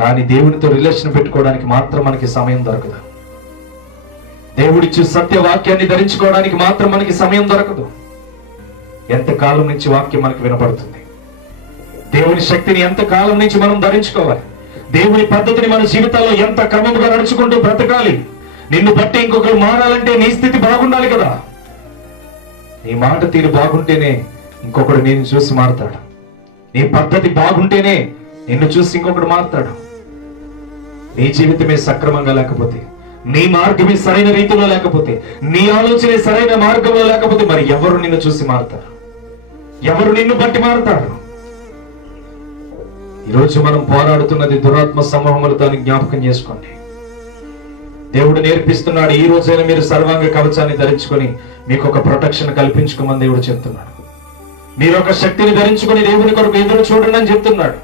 కానీ దేవునితో రిలేషన్ పెట్టుకోవడానికి మాత్రం మనకి సమయం దొరకదు. దేవుడిచ్చి సత్యవాక్యాన్ని ధరించుకోవడానికి మాత్రం మనకి సమయం దొరకదు. ఎంతకాలం నుంచి వాక్యం మనకు వినపడుతుంది? దేవుని శక్తిని ఎంతకాలం నుంచి మనం ధరించుకోవాలి? దేవుని పద్ధతిని మన జీవితాల్లో ఎంత క్రమముగా నడుచుకుంటూ బ్రతకాలి? నిన్ను బట్టి ఇంకొకరు మారాలంటే నీ స్థితి బాగుండాలి కదా. నీ మాట తీరు బాగుంటేనే ఇంకొకడు నేను చూసి మారుతాడు. నీ పద్ధతి బాగుంటేనే నిన్ను చూసి ఇంకొకడు మారుతాడు. నీ జీవితమే సక్రమంగా లేకపోతే, నీ మార్గమే సరైన రీతిలో లేకపోతే, నీ ఆలోచనే సరైన మార్గంలో లేకపోతే మరి ఎవరు నిన్ను చూసి మారుతారు? ఎవరు నిన్ను బట్టి మారుతారు? ఈరోజు మనం పోరాడుతున్నది దురాత్మ సమూహములతో జ్ఞాపకం చేసుకోండి. దేవుడు నేర్పిస్తున్నాడు, ఈ రోజైనా మీరు సర్వాంగ కవచాన్ని ధరించుకొని మీకు ఒక ప్రొటెక్షన్ కల్పించుకోమని దేవుడు చెప్తున్నాడు. మీరు ఒక శక్తిని ధరించుకొని దేవుని కొరకు ఎదురు చూడండి అని చెప్తున్నాడు.